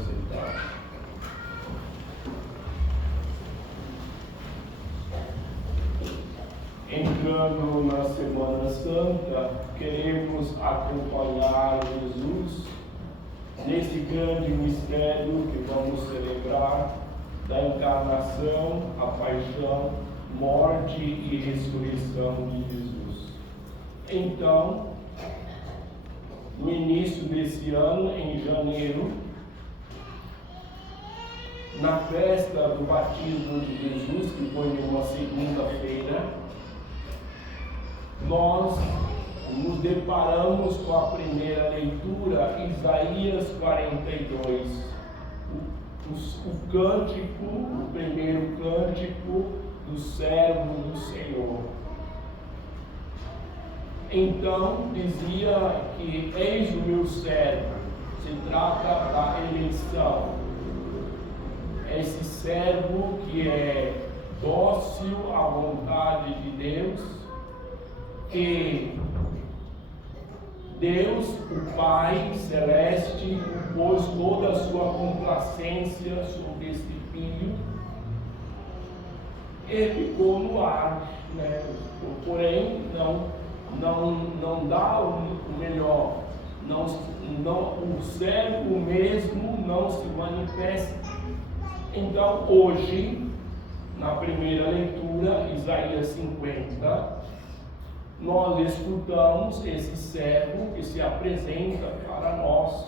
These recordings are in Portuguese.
sentar. Entrando na Semana Santa, queremos acompanhar Jesus nesse grande mistério que vamos celebrar da encarnação, a paixão, morte e ressurreição de Jesus. Então, no início desse ano, em janeiro, na festa do batismo de Jesus, que foi numa segunda-feira, nós nos deparamos com a primeira leitura, Isaías 42, o cântico, o primeiro cântico do servo do Senhor. Então dizia que eis o meu servo, se trata da eleição. Esse servo que é dócil à vontade de Deus, que Deus, o Pai Celeste, pôs toda a sua complacência sobre este filho e ficou no ar, né? Porém, não dá o melhor, o servo mesmo não se manifesta. Então, hoje, na primeira leitura, Isaías 50, nós escutamos esse servo que se apresenta para nós.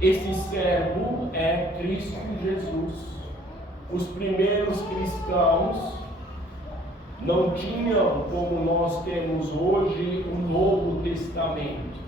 Esse servo é Cristo Jesus. Os primeiros cristãos não tinham, como nós temos hoje, o Novo Testamento.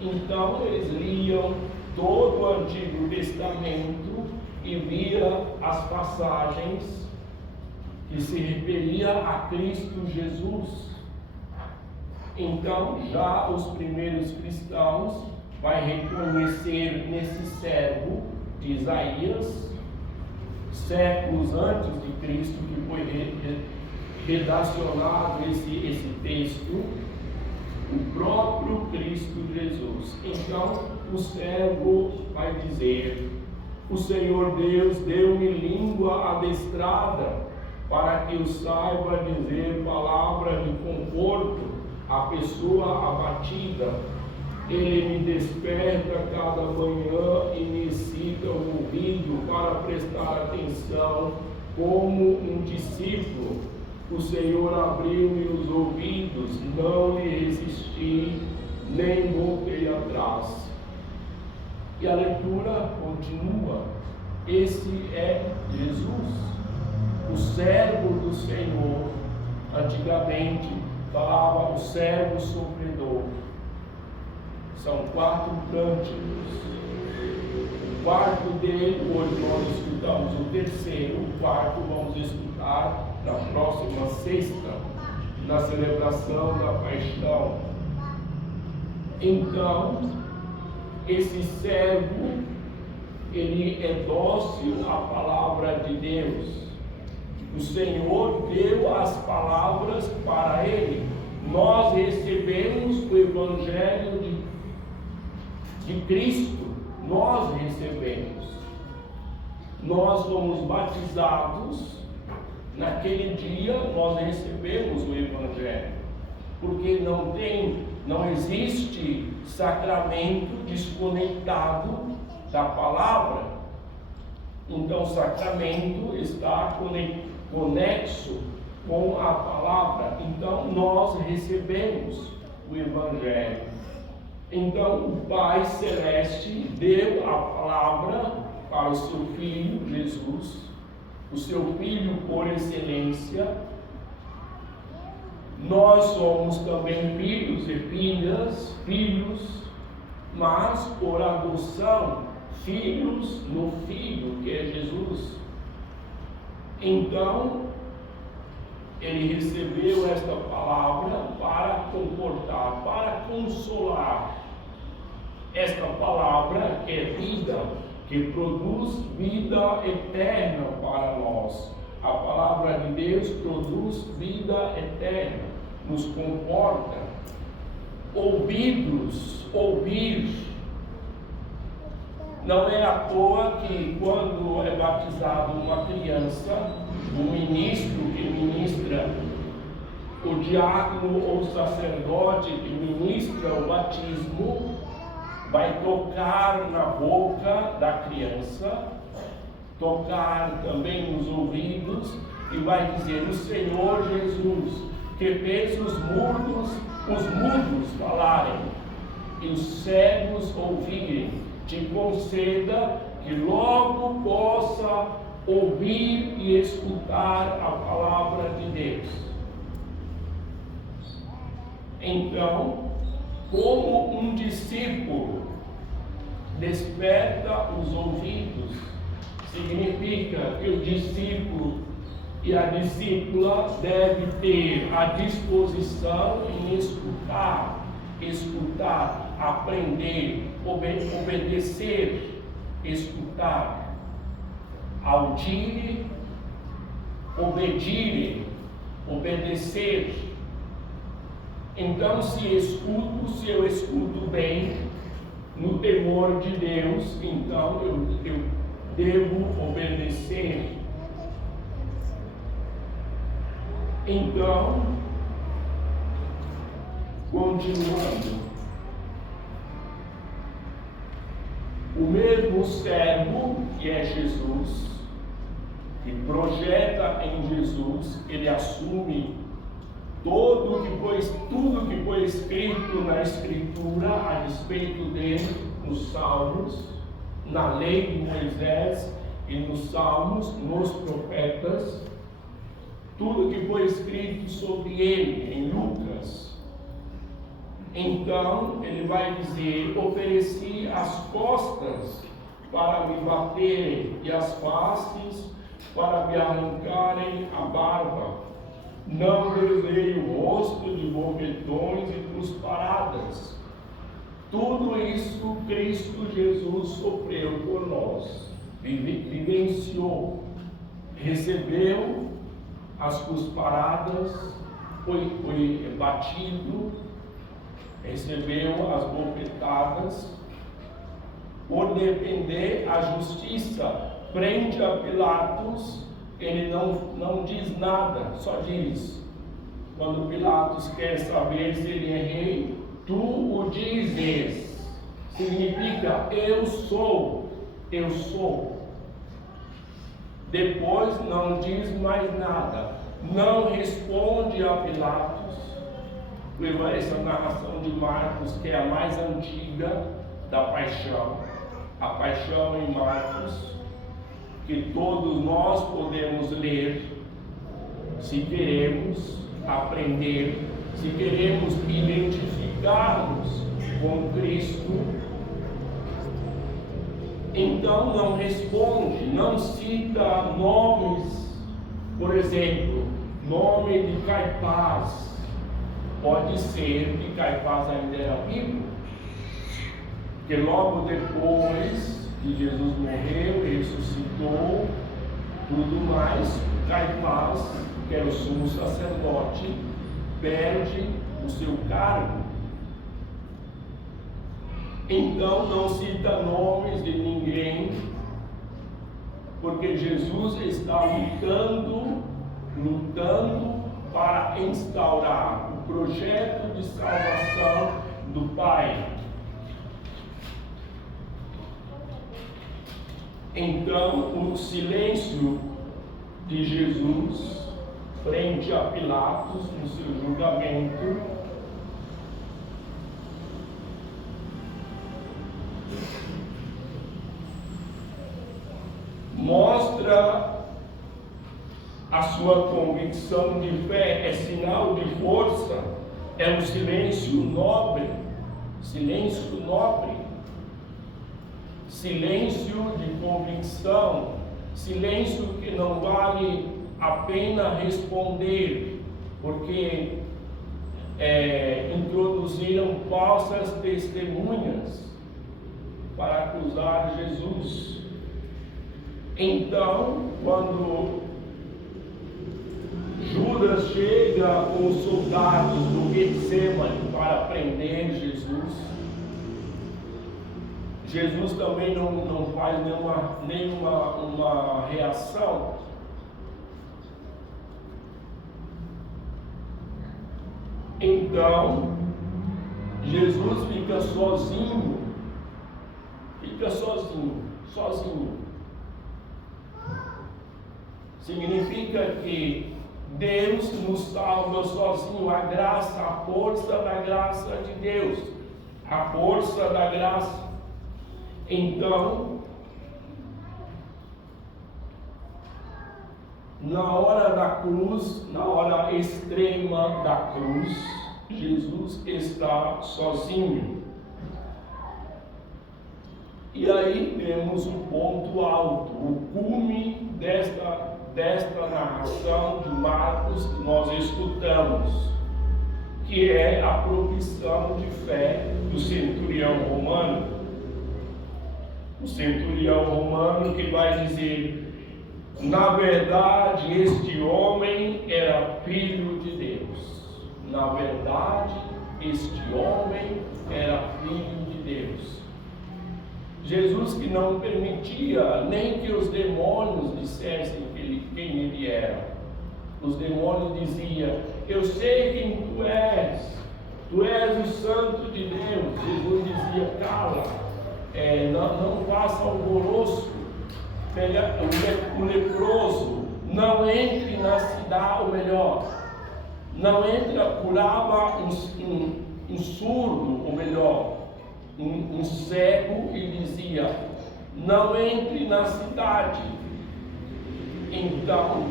Então eles liam todo o Antigo Testamento e via as passagens que se referia a Cristo Jesus. Então, já os primeiros cristãos vai reconhecer nesse servo de Isaías, séculos antes de Cristo, que foi redacionado esse texto, o próprio Cristo Jesus. Então, o servo vai dizer: o Senhor Deus deu-me língua adestrada, para que eu saiba dizer palavra de conforto à pessoa abatida. Ele me desperta cada manhã e me excita o ouvido para prestar atenção como um discípulo. O Senhor abriu-me os ouvidos, não lhe resisti, nem voltei atrás. E a leitura continua. Esse é Jesus, o servo do Senhor. Antigamente falava o servo sofredor. São 4 cânticos. O quarto dele, hoje nós escutamos o terceiro, o quarto vamos escutar na próxima sexta, na celebração da paixão. Então, esse servo, ele é dócil à palavra de Deus. O Senhor deu as palavras para ele. Nós recebemos o Evangelho de Cristo. Nós recebemos. Nós fomos batizados. Naquele dia nós recebemos o Evangelho. Porque não existe sacramento desconectado da palavra. Então o sacramento está conexo com a palavra. Então nós recebemos o Evangelho. Então o Pai Celeste deu a palavra para o seu Filho Jesus, o seu Filho por excelência. Nós somos também filhos e filhos, mas por adoção, filhos no Filho, que é Jesus. Então, ele recebeu esta palavra para confortar, para consolar. Esta palavra que é vida, que produz vida eterna para nós. A palavra de Deus produz vida eterna, nos conforta. Ouvir. Não é à toa que quando é batizado uma criança, o ministro que ministra, o diácono ou sacerdote que ministra o batismo, vai tocar na boca da criança, tocar também nos ouvidos e vai dizer: o Senhor Jesus, que fez os mudos falarem e os cegos ouvirem, te conceda que logo possa ouvir e escutar a palavra de Deus. Então, como um discípulo desperta os ouvidos, significa que o discípulo e a discípula deve ter a disposição em escutar, aprender, obedecer, escutar, audir, obedecer. Então, se eu escuto bem, no temor de Deus, então eu devo obedecer. Então, continuando, o mesmo servo que é Jesus, que projeta em Jesus, ele assume tudo que foi escrito na Escritura a respeito dele, nos Salmos, na lei de Moisés e nos Salmos, nos profetas, tudo que foi escrito sobre ele em Lucas. Então ele vai dizer: ofereci as costas para me baterem e as faces para me arrancarem a barba. Não desejo o rosto de bofetões e cusparadas. Tudo isso Cristo Jesus sofreu por nós, vivenciou, recebeu as cusparadas, foi batido, recebeu as bofetadas, por defender a justiça frente a Pilatos. Ele não diz nada, só diz. Quando Pilatos quer saber se ele é rei, tu o dizes. Significa eu sou. Depois não diz mais nada, não responde a Pilatos. Essa narração de Marcos, que é a mais antiga da paixão, a paixão em Marcos, que todos nós podemos ler, se queremos aprender, se queremos identificar-nos com Cristo. Então não responde, não cita nomes, por exemplo, nome de Caifás. Pode ser que Caifás ainda era vivo, que logo depois que Jesus morreu, ressuscitou, tudo mais, Caifás, que era o sumo sacerdote, perde o seu cargo. Então não cita nomes de ninguém, porque Jesus está lutando para instaurar o projeto de salvação do Pai. Então, o silêncio de Jesus frente a Pilatos no seu julgamento mostra a sua convicção de fé, é sinal de força, é um silêncio nobre, silêncio de convicção, silêncio que não vale a pena responder, porque introduziram falsas testemunhas para acusar Jesus. Então, quando Judas chega com os soldados do Getsemane para prender Jesus, Jesus também não faz nenhuma reação. Então, Jesus fica sozinho. Significa que Deus nos salva sozinho, a graça, a força da graça de Deus, a força da graça. Então, na hora da cruz, na hora extrema da cruz, Jesus está sozinho. E aí temos o ponto alto, o cume desta narração de Marcos que nós escutamos, que é a profissão de fé do centurião romano. O centurião romano que vai dizer: na verdade, este homem era filho de Deus. Na verdade, este homem era filho de Deus. Jesus que não permitia nem que os demônios dissessem quem ele era. Os demônios diziam: eu sei quem tu és o Santo de Deus. Jesus dizia: cala, não faça alvoroço. Pega o leproso, não entre na cidade, ou melhor, não entra, curava um surdo, ou melhor, um cego, e dizia: não entre na cidade. Então,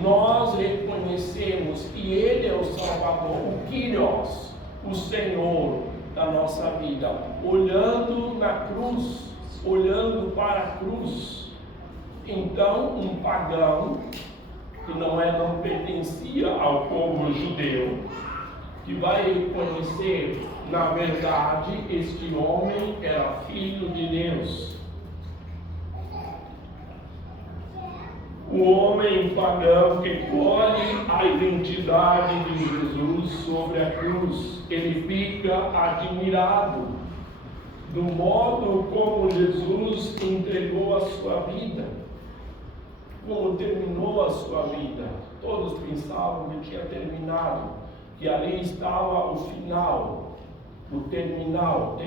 nós reconhecemos que Ele é o Salvador, o Kyrios, o Senhor da nossa vida, olhando na cruz, olhando para a cruz. Então, um pagão que não pertencia ao povo judeu, que vai reconhecer, na verdade, este homem era filho de Deus. O homem pagão que colhe a identidade de Jesus sobre a cruz, ele fica admirado do modo como Jesus entregou a sua vida, como terminou a sua vida. Todos pensavam que tinha terminado, que ali estava o final, o terminal,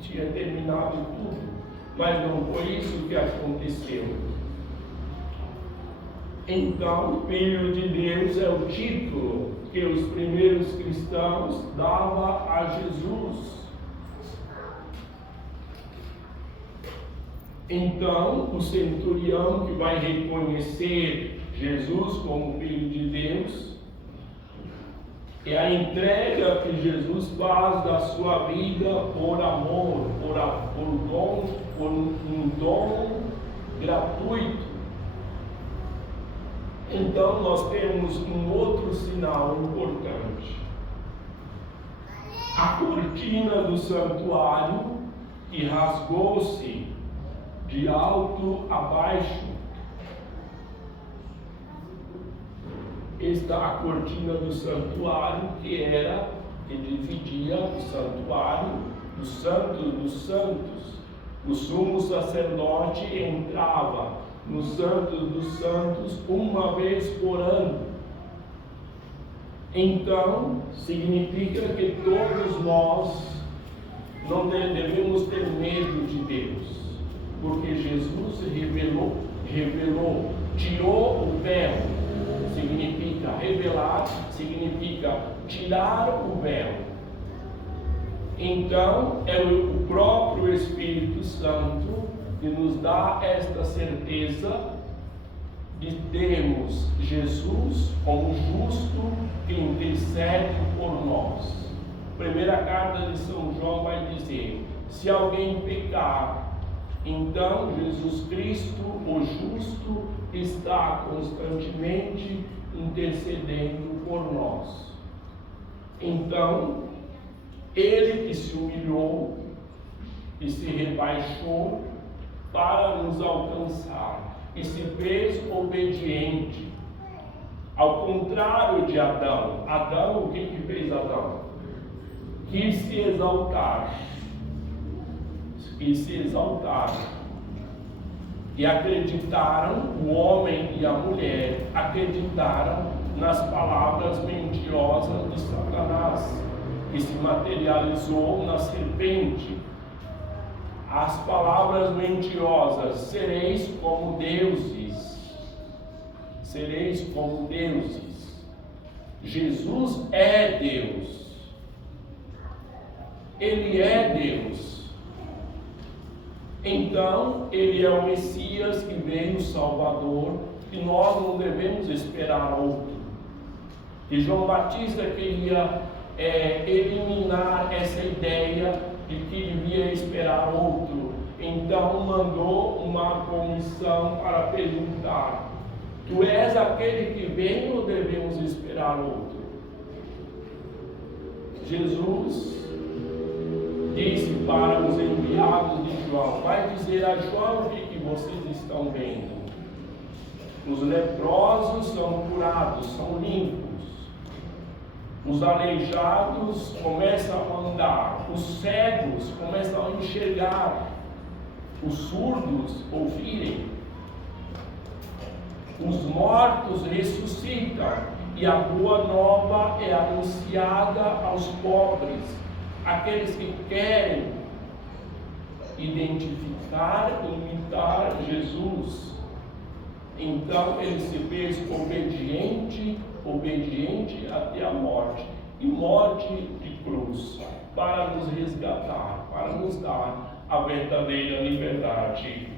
tinha terminado tudo, mas não foi isso que aconteceu. Então, Filho de Deus é o título que os primeiros cristãos davam a Jesus. Então, o centurião que vai reconhecer Jesus como Filho de Deus, é a entrega que Jesus faz da sua vida por amor, por um dom gratuito. Então, nós temos um outro sinal importante. A cortina do santuário, que rasgou-se de alto a baixo. Esta a cortina do santuário, que dividia o santuário dos santos dos santos. O sumo sacerdote entrava no Santo dos Santos uma vez por ano. Então, significa que todos nós não devemos ter medo de Deus, porque Jesus revelou, tirou o véu. Significa revelar, significa tirar o véu. Então, é o próprio Espírito Santo que nos dá esta certeza de termos Jesus como justo que intercede por nós. Primeira carta de São João vai dizer: se alguém pecar, então Jesus Cristo, o justo, está constantemente intercedendo por nós. Então, Ele que se humilhou e se rebaixou para nos alcançar, e se fez obediente, ao contrário de Adão. Adão, o que fez Adão? Quis se exaltar. e se exaltaram. E acreditaram, o homem e a mulher acreditaram nas palavras mentirosas de Satanás, que se materializou na serpente. As palavras mentirosas: sereis como deuses. Sereis como deuses. Jesus é Deus. Ele é Deus. Então, Ele é o Messias que veio, o Salvador, que nós não devemos esperar outro. E João Batista queria eliminar essa ideia de que devia esperar outro. Então, mandou uma comissão para perguntar: tu és aquele que vem ou devemos esperar outro? Jesus disse para os enviados de João: vai dizer a João o que vocês estão vendo. Os leprosos são curados, são limpos. Os aleijados começam a andar. Os cegos começam a enxergar. Os surdos ouvirem. Os mortos ressuscitam. E a boa nova é anunciada aos pobres, aqueles que querem identificar e imitar Jesus. Então ele se fez obediente até a morte, e morte de cruz, para nos resgatar, para nos dar a verdadeira liberdade.